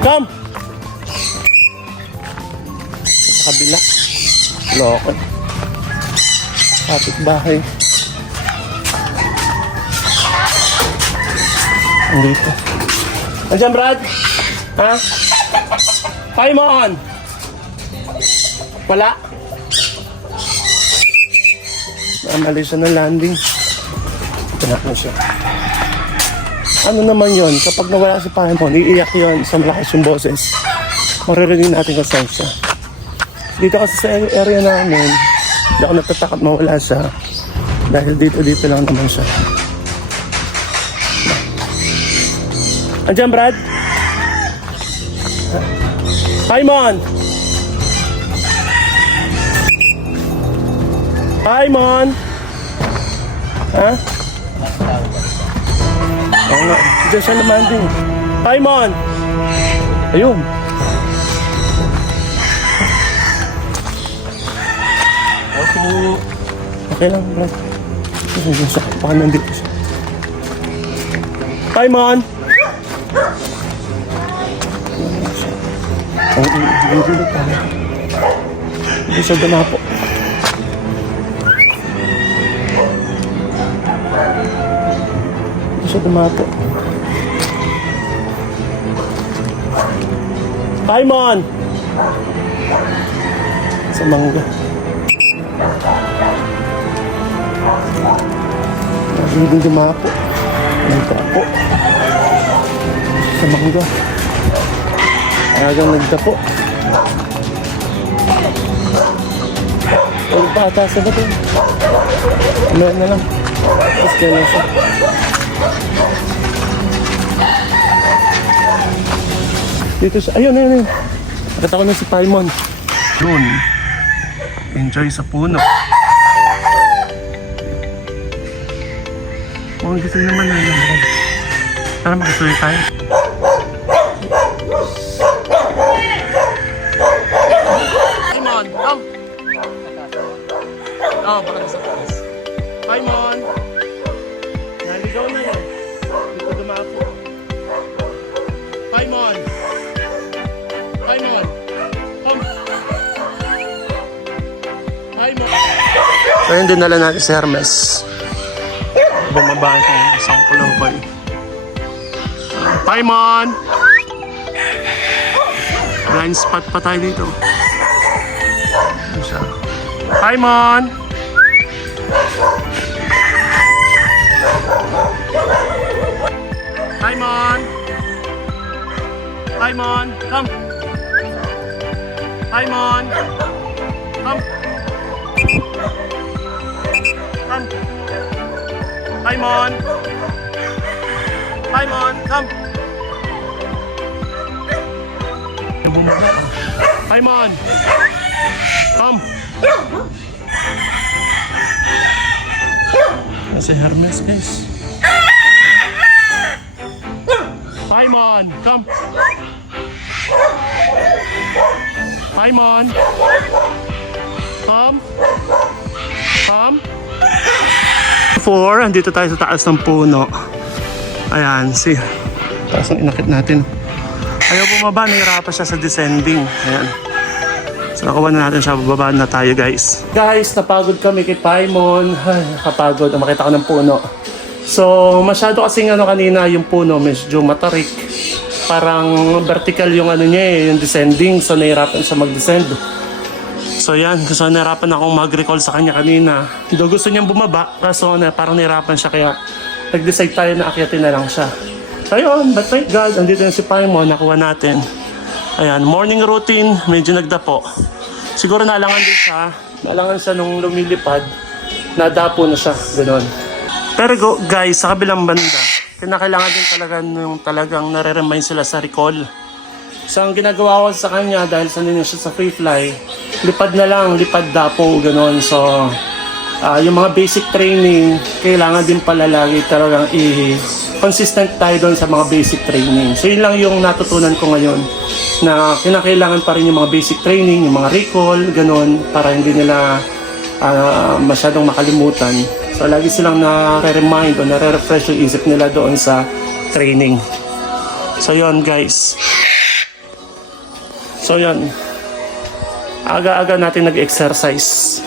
Come! Sa kabila. Loko. Kapit bahay. Andito. Andiyan, Brad? Ha? Paimon! Wala? Mali siya ng landing. Tinak na siya. Ano naman yon? Kapag nawala si Paimon, iiyak yon sa malakas yung boses. Maririnig natin kung saan siya. Dito kasi sa area namin, hindi ako natatakot mawala siya. Dahil dito lang naman siya. Andiyan, Brad? Paimon! Paimon! Ha? Oo nga, diyan siya lumanding. Paimon! Ayun. Okay lang, Brad. Baka nandito siya. Paimon! Ang hindi tayo. Hindi siya dumapo. Hindi siya dumapo. Paimon! Sa mangga. Hindi dumapo. Nagtapo. Sa mangga. Ayagang nagtapo. Huwag pa atasan na ito. Meron na lang. Tapos kaya lang siya. Dito siya. Ayun. Nakita ko na si Paimon. Doon. Enjoy sa puno. Oh, dito naman na yan. Tara, makisuloy tayo. Paimon, come! Oh, baka nasa taas. Paimon! Naligaw na yan. Dito dumapo. Paimon! Paimon! Come! Paimon! So yun, dinala natin si Hermes. Bumaba siya ng isang kulambay. Paimon! Blind spot pa tayo dito. Ano siya? Paimon! Paimon! Paimon! Come! Paimon! Come! Come! Paimon! Paimon! Come! Paimon! Come! Si Hermes, guys. Paimon! Come! Paimon! Come! Come! Andito tayo sa taas ng puno. Ayan, see. Taas ang inakit natin. Ayaw bumaba, nahirapan siya sa descending. Ayan. So nakuha na natin siya, bababa na tayo, guys. Guys, napagod kami kay Paimon. Ay, nakapagod. Makita ko ng puno. So, masyado kasing kanina yung puno, medyo matarik. Parang vertical yung niya yung descending. So, nahirapan siya mag-descend. So yan, kasi nahirapan akong mag-recall sa kanya kanina. Doon gusto niyang bumaba, kaso parang nahirapan siya kaya nag-decide tayo na akyatin na lang siya. So yun, but thank God, andito na si Paimon, nakuha natin. Ayan, morning routine, medyo nagdapo. Siguro nalangan din siya, nung lumilipad, nadapo na siya, gano'n. Pero guys, sa kabilang banda, kinakailangan din talagang nare-remind sila sa recall. So ang ginagawa ko sa kanya dahil sanay siya sa free fly, lipad na lang, lipad dapo, gano'n. So yung mga basic training, kailangan din pala lagi talagang consistent tayo doon sa mga basic training. So yun lang yung natutunan ko ngayon, na kinakailangan pa rin yung mga basic training, yung mga recall, gano'n, para hindi nila masyadong makalimutan. So lagi silang nare-remind o nare-refresh yung isip nila doon sa training. So yun guys. So yan. Aga-aga natin nag-exercise.